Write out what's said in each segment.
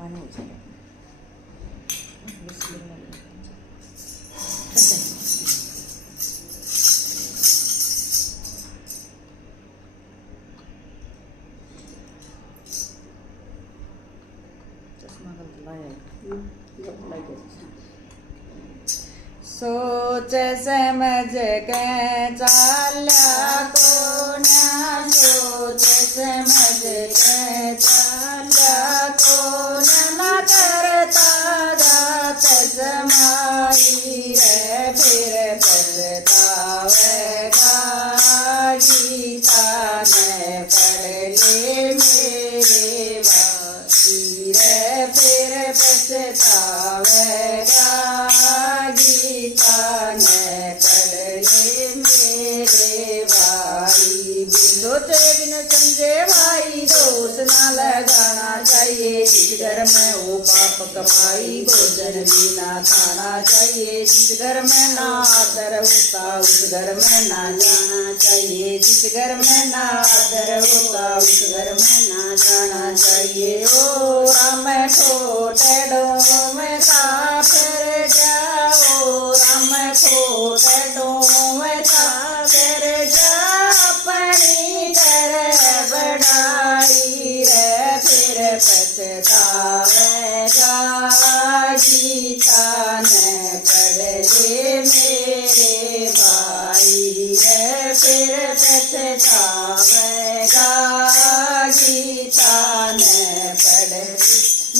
पानी हो जाएगा। चश्मा गलत लाया। सोच समझ के चाल्या को ना, सोच समझ के चाल्या को ना करता जात समाई रे, फिर पछतावेगा गीता में पढ़ ले मेरे भाई रे, फिर पछतावेगा गीता ने पढ़ ले मेरे भाई। सोचे बिन समझे भाई दोष ना लगाना चाहिए, जिस घर में हो पाप कमाई भोजन भी ना खाना चाहिए, जिस घर में ना आदर होता उस घर में ना जाना चाहिए, जिस घर में ना आदर होता उस घर में ना जाना चाहिए। ओ राम छोटे डोम में था फिर जाओ, राम छोटे डोम में था फिर जा, अपनी कर बढ़ाई रे, फिर पछतावेगा गीता ने पढ़ ले मेरे भाई रे, फिर पछतावेगा गीता ने पढ़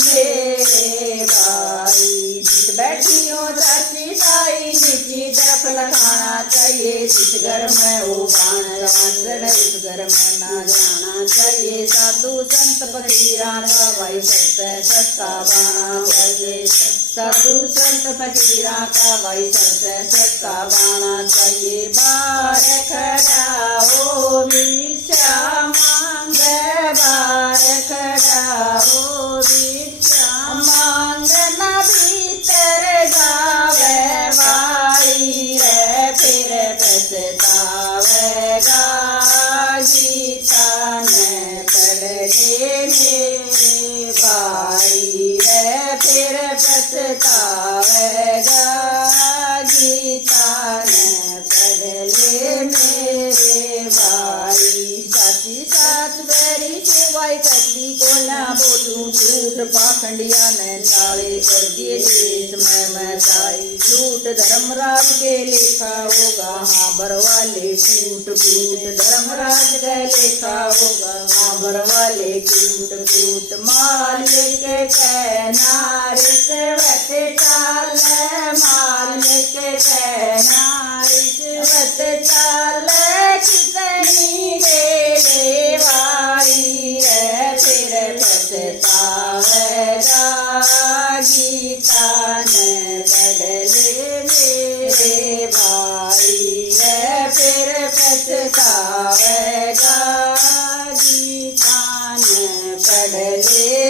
मेरे भाई। जिस बैठी हो चाची ताई नीची तरफ लगाना चाहिए, जिस घर में हो बाण वासण उस घर में ना जाना चाहिए, साधु संत फकीरा का भाई सबसे सस्ता बाणा चाहिए, साधु संत फकीरा का भाई सबसे सस्ता बाणा चाहिए। बार खड़ा हो भिक्षा मांगे, बार खड़ा हो भिक्षा मांगना भीतर जावे भाई रे, फिर पछतावेगा गीता ने पढ़ ले मेरे भाई रे, फिर पछतावेगा गीता ने पढ़ ले मेरे भाई। साची साच बेरी सेवाई कतली को ना बोलूं, झूठ पाखंडिया ने चाले कर दिए देश में मचाई, झूठ धर्मराज के लेखा होगा हाँ बरवाले कूट कूट, धर्मराज के लेखा होगा हाँ बरवाले कूट कूट। मालिक कहना रिश्वत चाले, मालिक कहना रिश्वत चाले, कितनी दे ले भाई रे, फिर पछतावेगा गीता ने पढ़ ले मेरे भाई रे, फिर पछतावेगा गीता ने पढ़ ले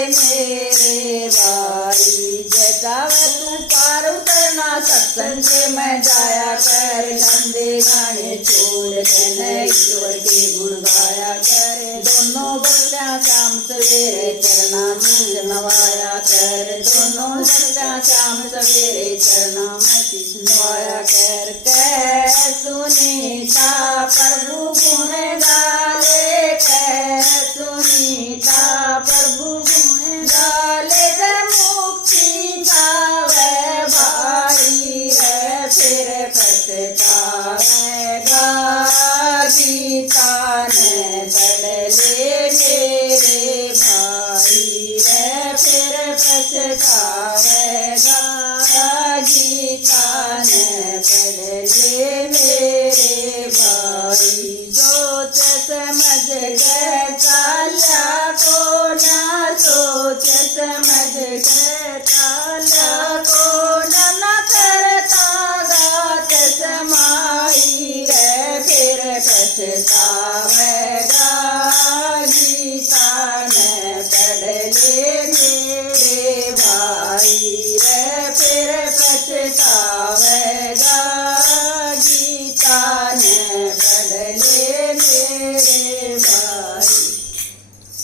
मेरे भाई। जगावे तू पार उतरना सत्संग के मैं जाया कर, गंदे गाने छोड़ के ईश्वर के गुण गाया कर, दोनों बच्चा शाम सवेरे चरना में नवाया कर, दोनों बच्चा शाम सवेरे चरना में नवाया कर। कह सुनीता प्रभु गुण गाले, कह सुनीता प्रभु गुण गाले, मुक्ति पावे भाई रे, फिर पछतावेगा गीता ने पढ़ ले मेरे भाई रे, फिर पछतावेगा